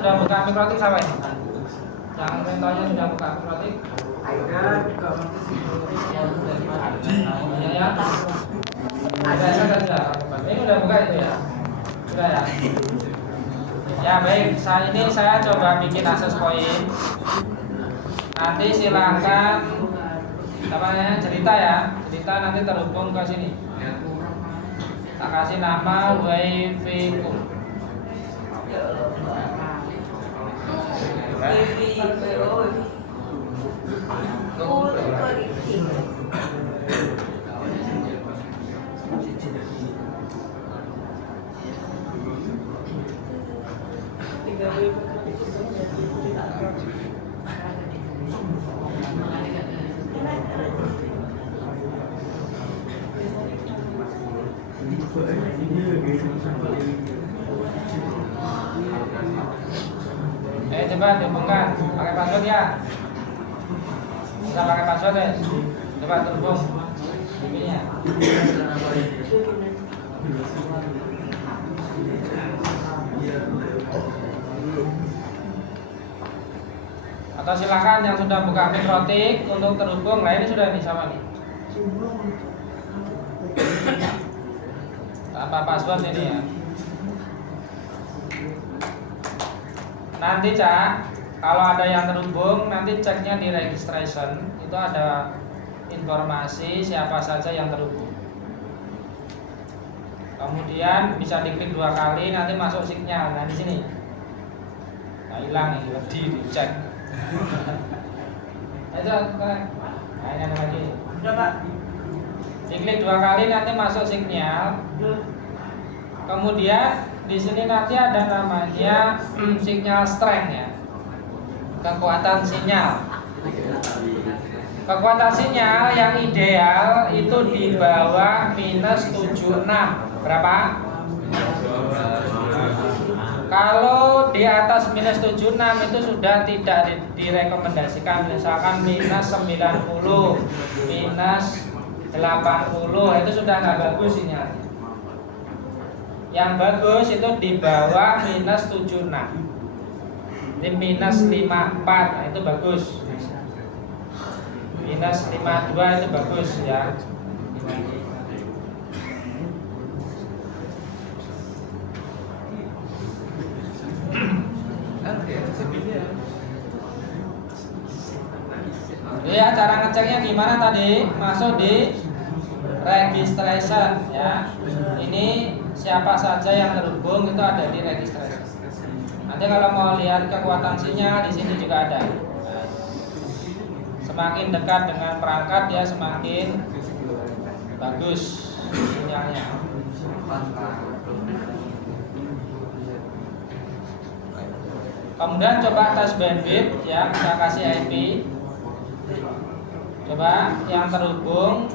sudah buka mikrotik siapa ini? Yang mentornya sudah buka mikrotik? Ya. Ada saja. Ini udah buka itu ya? Sudah ya? Ya baik, saya coba bikin akses point. Nanti silakan cerita ya, cerita nanti terhubung ke sini. Tak kasih nama wifi-ku. Coba dihubungkan pakai password ya. Bisa pakai password ya. Coba terhubung ininya. Atau silakan yang sudah buka mikrotik untuk terhubung. Nah ini sudah nih sama nih. Apa password ini ya? Nanti Cak, kalau ada yang terhubung nanti ceknya di registration, itu ada informasi siapa saja yang terhubung. Kemudian bisa diklik 2 kali nanti masuk sinyal. Nah di sini. Nah hilang ini, dicek. Itu kan. Nah ini ada lagi. Coba. Diklik 2 kali nanti masuk sinyal. Kemudian di sini nanti ada namanya signal strength ya, kekuatan sinyal. Kekuatan sinyal yang ideal itu di bawah -76. Berapa? Kalau di atas -76 itu sudah tidak direkomendasikan. Misalkan -90, -80 itu sudah nggak bagus sinyalnya. Yang bagus itu di bawah -76. Ini -54, nah itu bagus. -52 itu bagus ya. Ya cara ngeceknya gimana tadi? Masuk di registration ya. Ini siapa saja yang terhubung itu ada di registration. Nanti kalau mau lihat kekuatan sinyal di sini juga ada. Semakin dekat dengan perangkat dia semakin bagus sinyalnya. Kemudian coba tes bandwidth ya, kita kasih IP. Coba yang terhubung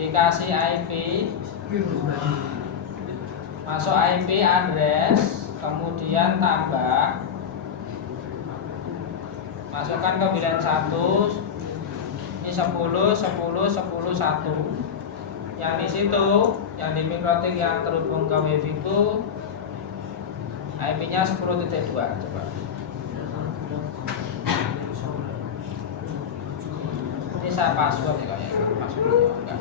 dikasih IP. Masuk IP address, kemudian tambah, masukkan ke bilan 1. Ini 10, 10, 10, 1. Yang di situ, yang di mikrotik yang terhubung ke wifi itu IP-nya 10.2. Coba. Ini saya password ya kayaknya. Passwordnya enggak.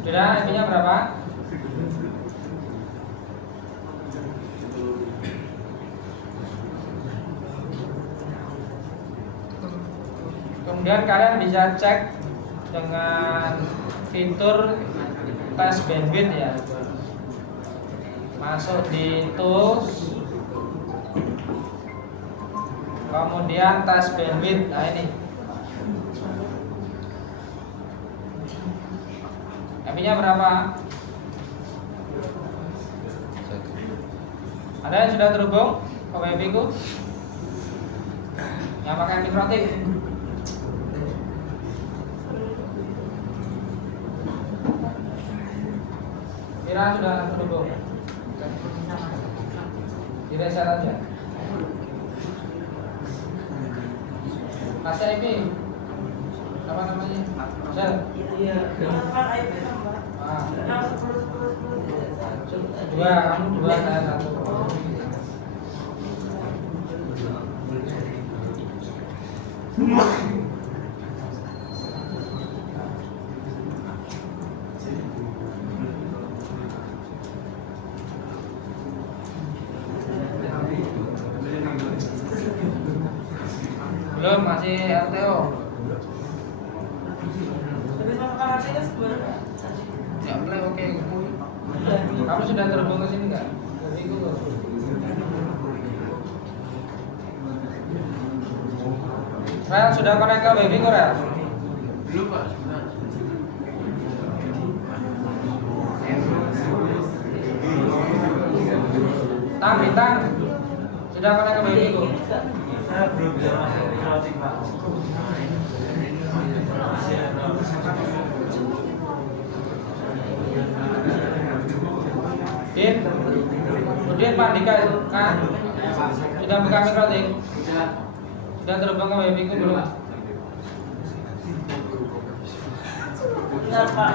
Sudah IP-nya berapa? Kemudian kalian bisa cek dengan fitur tes bandwidth ya. Masuk di tools, kemudian tes bandwidth. Nah ini IP-nya berapa? Ada yang sudah terhubung ke wifi ku? Yang pakai mikrotik? Kira sudah terhubung? Direset aja. Kasih IP. Apa namanya? Sel. Iya. Ah. 2, kamu 2, saya 1. Belum, masih RTO. Ya, mulai oke. Kamu sudah terhubung ke sini nggak? Rel, sudah connect ke Baby Rel? Belum Pak, sebentar. Bintang, sudah connect ke Baby Go? Saya belum bisa masuk ke routing Pak. Din, kemudian Pak Dika itu kan sudah buka mikrotik? Sudah terhubung ke Baby Go belum? Benar Pak.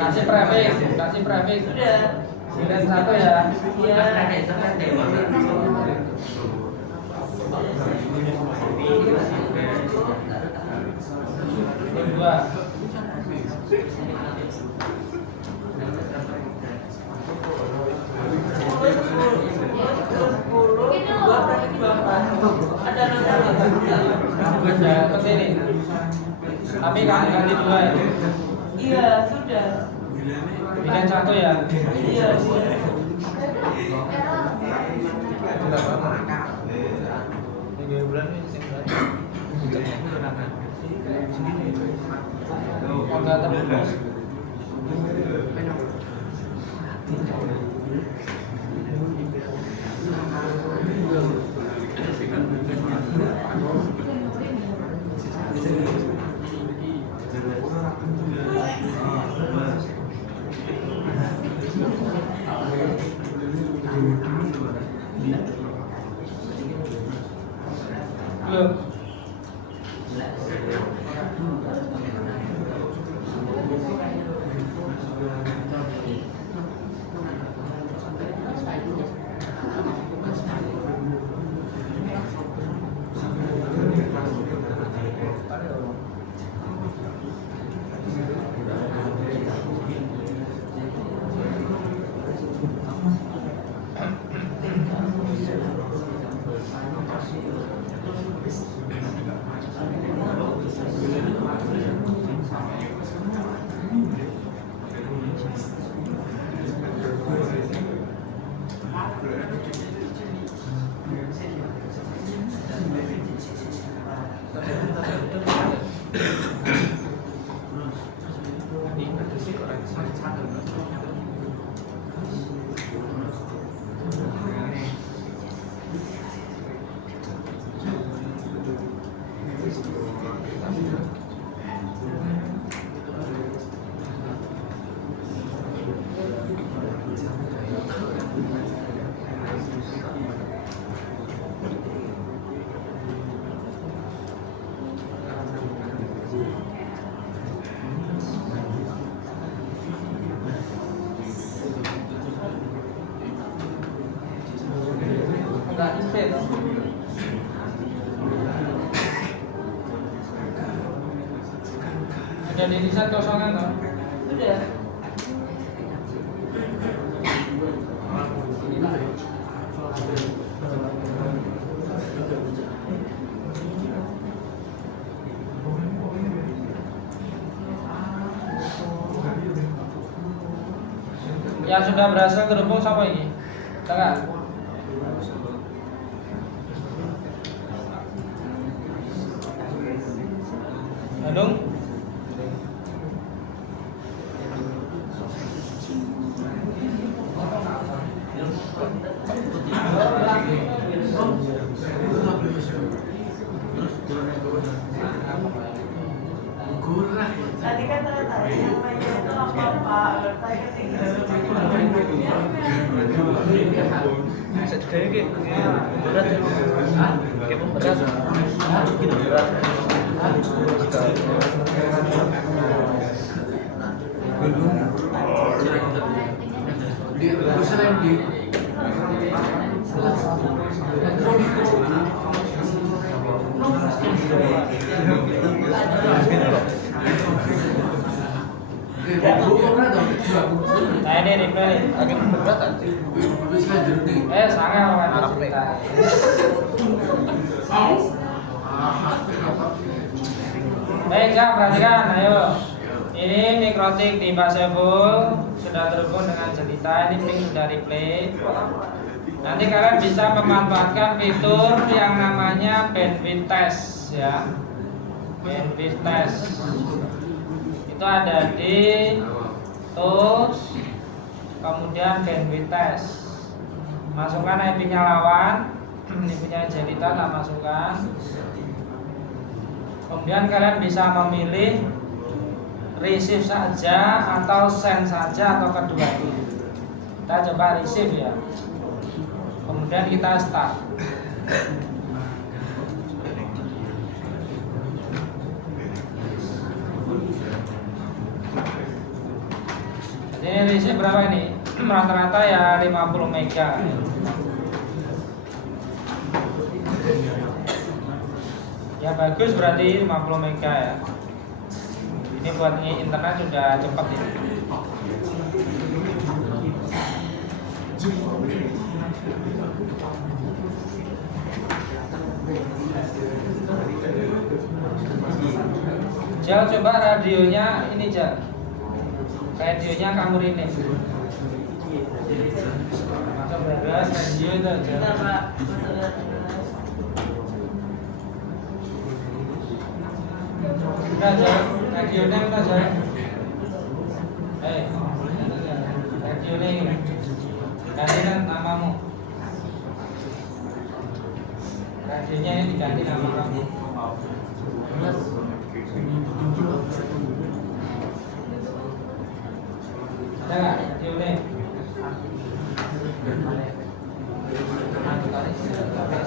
Kasih prefix. Sudah. Sudah 1 ya. Iya. Kedua. Dapat ini. Tapi kan ganti 2 ya. Iya, sudah. Bikin 1 ya. Iya. Enggak terhubung. Belum. Enggak insert. Ada di desain kosongan toh? Sudah. Yang sudah berhasil terhubung siapa ini? Tengah. Bandung. Tadi kan tanya namanya itu apa Pak? Nah ini replay. Sangat orang cerita. Baik, Kak, perhatikan, ayo. Ini mikrotik di Pasable sudah terhubung dengan jelita. Ini ping sudah replay. Nanti kalian bisa memanfaatkan fitur yang namanya bandwidth test, ya. Bandwidth test itu ada di tools, kemudian bandwidth test. Masukkan IP-nya lawan, IP-nya jelita tak masukkan. Kemudian kalian bisa memilih receive saja atau send saja atau keduanya. Kita coba receive ya. Kemudian kita start. Jadi receive berapa ini? Rata-rata ya 50 mega. Ya bagus, berarti 50 mega ya. Ini buat internet sudah cepat ini. Jal, coba radionya ini, Jal. Radionya kamu ini. Masuk beres radio itu, Jal. Udah, Jal. Radionya udah, Jal. Radionya ini. Gantikan namamu. Radionya ini diganti nama kamu. Ada nggak radionya?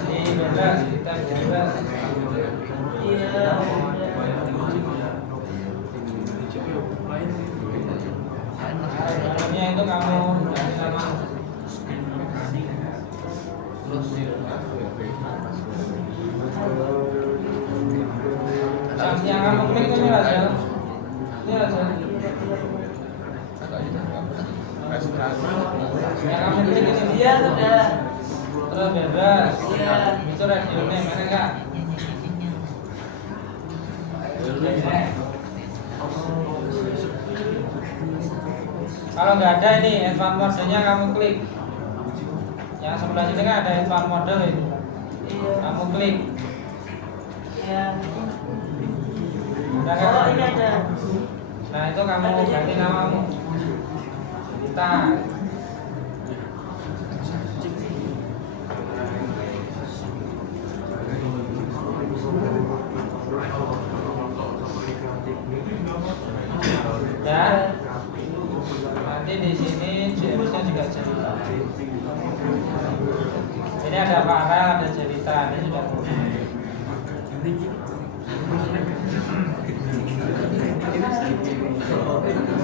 Ini bebas, kita bebas. Iya. Radionya itu kamu ganti nama. Yang kamu klik itu aja. Ini aja. Yang kamu klik ini. Iya, sudah. Terus bebas. Iya. Itu radionya mana enggak? Kalau nggak ada ini advance mode-nya kamu klik. Yang sebelah sini kan ada advance mode ini. Iya. Kamu klik. Iya. Udah kan? Oh, ini ada. Nah itu kamu ganti namamu. Kita. Ya. Nanti di sini jerisnya juga cerita. Ini ada Farel, ada cerita. Ini sudah.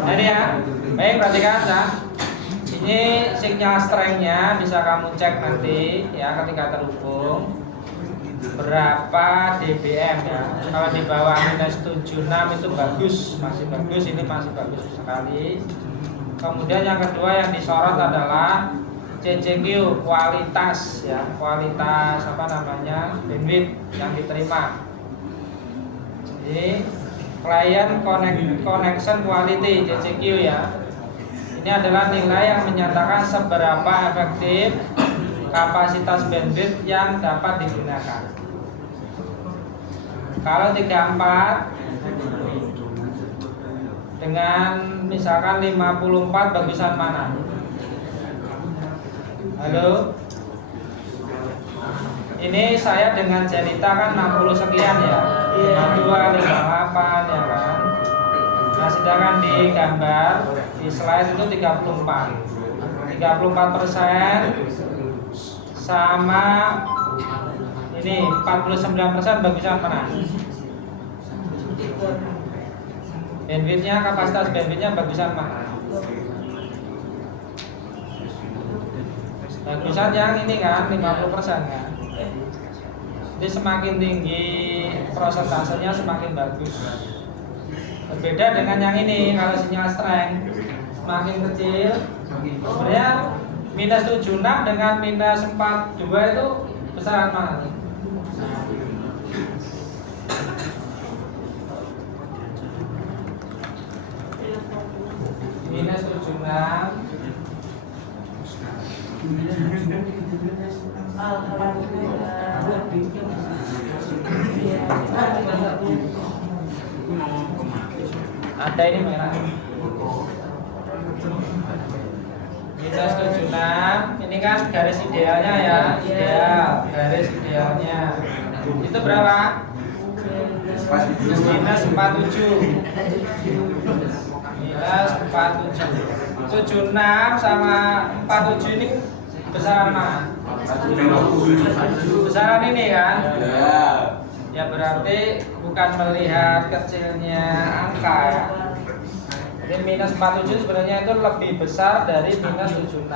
Jadi ya, baik, perhatikan ya. Ini signal strength-nya bisa kamu cek nanti ya ketika terhubung berapa dBm ya. Kalau di bawah -76 itu bagus, masih bagus, ini masih bagus sekali. Kemudian yang kedua yang disorot adalah CCQ, kualitas ya, kualitas apa namanya, bandwidth yang diterima. Jadi client connection quality CCQ ya. Ini adalah nilai yang menyatakan seberapa efektif kapasitas bandwidth yang dapat digunakan. Kalau 34 dengan misalkan 54 bagusan mana? Halo? Ini saya dengan Jelita kan 60 sekian ya. 52, 58 ya kan. Nah, sedangkan di gambar di slide itu 34% sama ini 49% bagusan mana? Bandwidthnya, kapasitas bandwidthnya bagusan mana? Bagusan yang ini kan 50% kan. Jadi semakin tinggi prosentasenya semakin bagus. Berbeda dengan yang ini, kalau sinyal strength semakin kecil, sebenarnya minus 76 dengan minus 42 itu besaran mana? Minus 76 ada ini merah. Minus 76 ini kan garis idealnya ya, ideal garis idealnya itu berapa? Minus 47 minus 47 76 sama 47 ini besaran mana? Besaran ini kan? Ya berarti bukan melihat kecilnya angka ya. Jadi minus 47 sebenarnya itu lebih besar dari minus 76.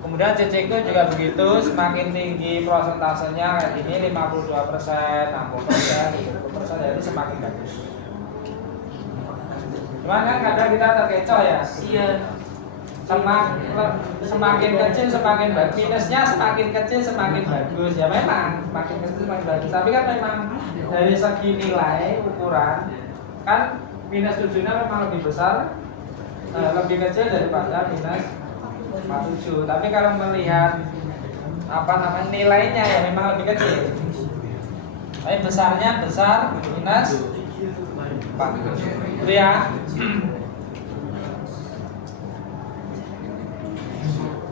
Kemudian CCQ juga begitu, semakin tinggi prosentasenya kayak ini 52%, 60%, 70%, jadi semakin bagus. Cuman kan kadang kita terkecoh ya. Iya. Semakin kecil semakin bagus, minusnya semakin kecil semakin bagus ya memang semakin kecil semakin bagus, tapi kan memang dari segi nilai ukuran kan minus 7 memang lebih besar, lebih kecil daripada minus 47. Tapi kalau melihat apa namanya nilainya ya memang lebih kecil, tapi besarnya besar minus 47 itu ya.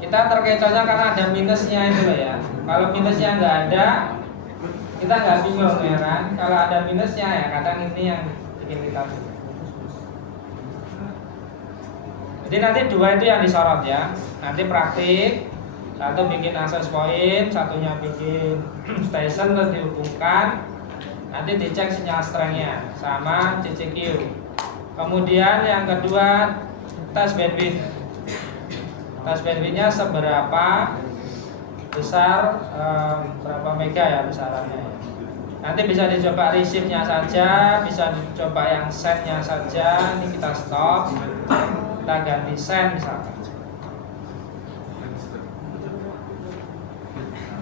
Kita terkecohnya karena ada minusnya itu loh ya. Kalau minusnya nggak ada, kita nggak bingung ya kan. Kalau ada minusnya ya kadang ini yang bikin kita bingung. Jadi nanti dua itu yang disorot ya. Nanti praktik, satu bikin access point, satunya bikin station terus dihubungkan. Nanti dicek sinyal strength-nya sama CCQ. Kemudian yang kedua tes bandwidth. Tes bandwidth-nya seberapa besar, berapa mega ya besarannya. Nanti bisa dicoba receive-nya saja, bisa dicoba yang send-nya saja. Ini kita stop, kita ganti send misalkan.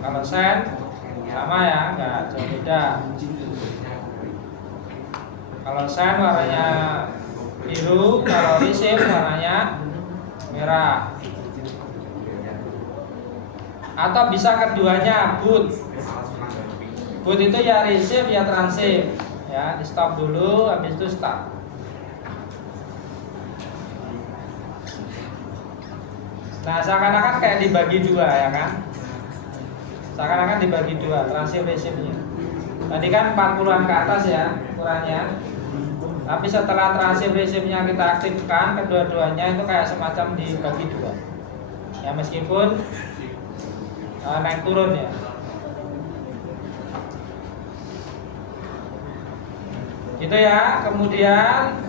Kalau send sama ya, nggak jauh beda. Kalau send warnanya biru, kalau receive warnanya merah. Atau bisa keduanya boot. Boot itu ya receive ya transip. Ya, di stop dulu, habis itu start. Nah, seakan-akan kayak dibagi dua ya kan? Seakan-akan dibagi dua transip receive-nya. Tadi kan 40-an ke atas ya ukurannya. Tapi setelah transip receive-nya kita aktifkan, kedua-duanya itu kayak semacam dibagi dua. Ya meskipun naik turun ya. Gitu ya. Kemudian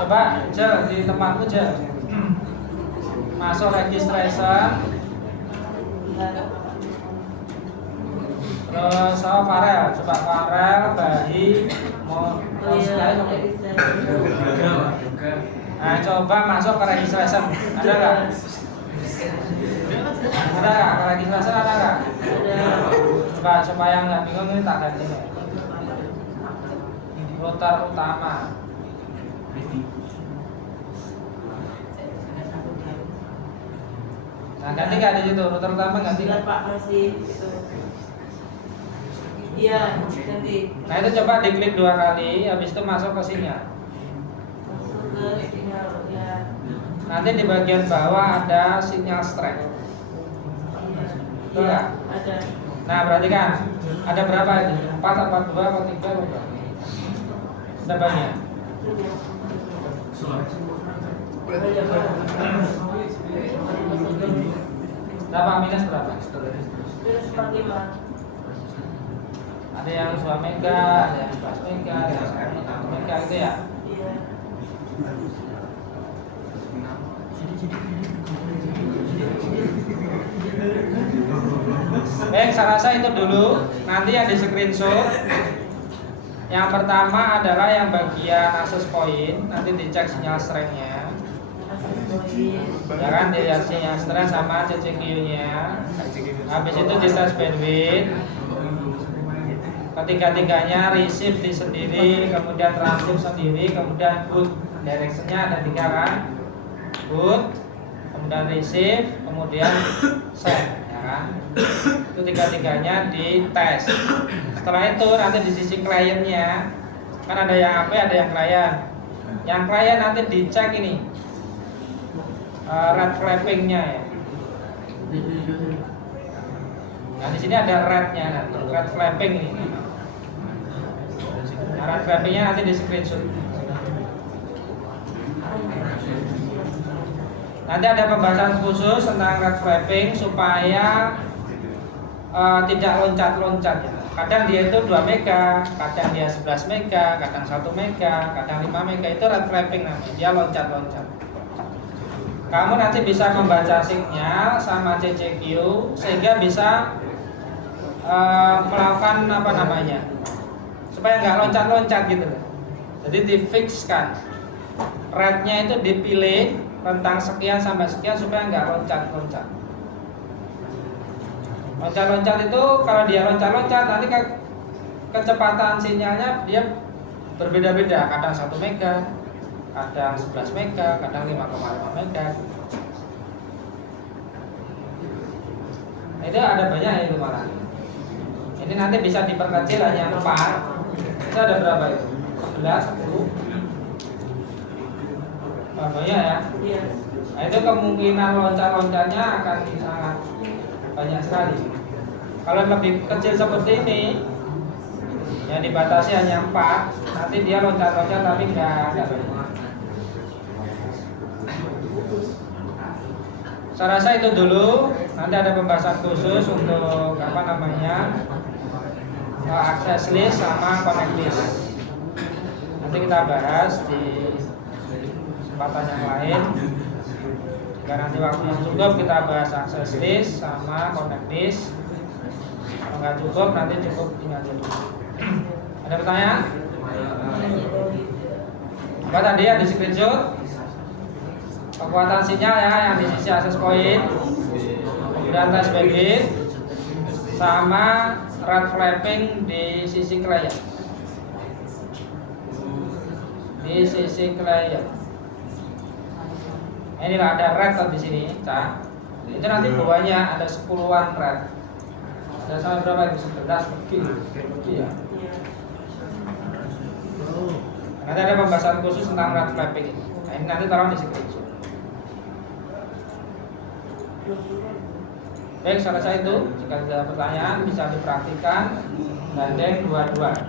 coba Jel, di tempatku Jel, masuk registration, terus Farel, coba Farel, Bahi, mau nah coba masuk ke registration, ada nggak? Ada nggak? Ke registration ada nggak? Coba supaya nggak bingung ini tak ganti ya. Router utama. Nah, ganti nggak di situ? Router utama ganti nggak? Sudah Pak, masih itu. Iya, ganti. Nah, itu coba diklik 2 kali, habis itu masuk ke sinyal. Masuk ke sinyal, ya. Nanti di bagian bawah ada sinyal strength. Betul Iya, nggak? ada. Nah, perhatikan. Ada berapa ini? 4 apa 2 apa 3 apa berapa? Ada banyak. Banyak banget. Berapa minus berapa? Terus 45. Ada yang 2 mega, ada yang 11 mega, ada yang 1 mega itu ya. Iya. Baik, saya rasa itu dulu. Nanti yang di screenshot. Yang pertama adalah yang bagian access point. Nanti dicek sinyal strength-nya. Ya kan, dilihat sinyal strength sama CCQ-nya. Habis itu dites bandwidth. Ketiga-tiganya receive di sendiri, kemudian transmit sendiri, kemudian boot. Direction-nya ada 3 kan? Boot, kemudian receive, kemudian send, ya kan? Itu tiga-tiganya dites. Setelah itu nanti di sisi kliennya kan ada yang AP, ada yang klien. Yang klien nanti dicek ini red flapping-nya ya. Nah, di sini ada red-nya nanti, red flapping ini. Nah, red flapping-nya nanti di screenshot. Nanti ada pembahasan khusus tentang red flapping supaya tidak loncat-loncat ya. Kadang dia itu 2 mega, kadang dia 11 mega, kadang 1 mega, kadang 5 mega, itu red flapping namanya, dia loncat-loncat. Kamu nanti bisa membaca sinyal sama CCQ sehingga bisa melakukan apa namanya, supaya nggak loncat-loncat gitu. Jadi difixkan rednya itu dipilih rentang sekian sampai sekian supaya nggak loncat-loncat. Loncat-loncat itu kalau dia loncat-loncat nanti kecepatan sinyalnya dia berbeda-beda, kadang 1 mega, kadang 11 mega, kadang 5,5 mega. Nah, itu ada banyak itu malah. Ini nanti bisa diperkecil hanya 4. Itu ada berapa itu? 11, 10. Banyak ya. Iya. Nah, itu kemungkinan loncat-loncatnya akan sangat banyak sekali. Kalau lebih kecil seperti ini, yang dibatasi hanya 4, nanti dia loncat-loncat tapi nggak banyak. Saya rasa itu dulu. Nanti ada pembahasan khusus untuk apa namanya access list sama connect list. Nanti kita bahas di kesempatan yang lain. Jika nanti waktunya cukup kita bahas access list sama connect list. Kalau nggak cukup nanti cukup tinggal dulu. Ada pertanyaan? Apa tadi yang di screenshot? Kekuatan sinyal ya yang di sisi access point, kemudian test bandwidth, sama red flapping di sisi klien. Di sisi klien. Inilah ada red di sini, Cak. Itu nanti bawahnya ada 10-an red. Ada sampai berapa itu? 11 begini ya. Nanti ada pembahasan khusus tentang red flapping ini. Nah, ini nanti tolong di screenshot. Baik, selesai itu. Jika ada pertanyaan bisa dipraktikkan. Gandeng 22.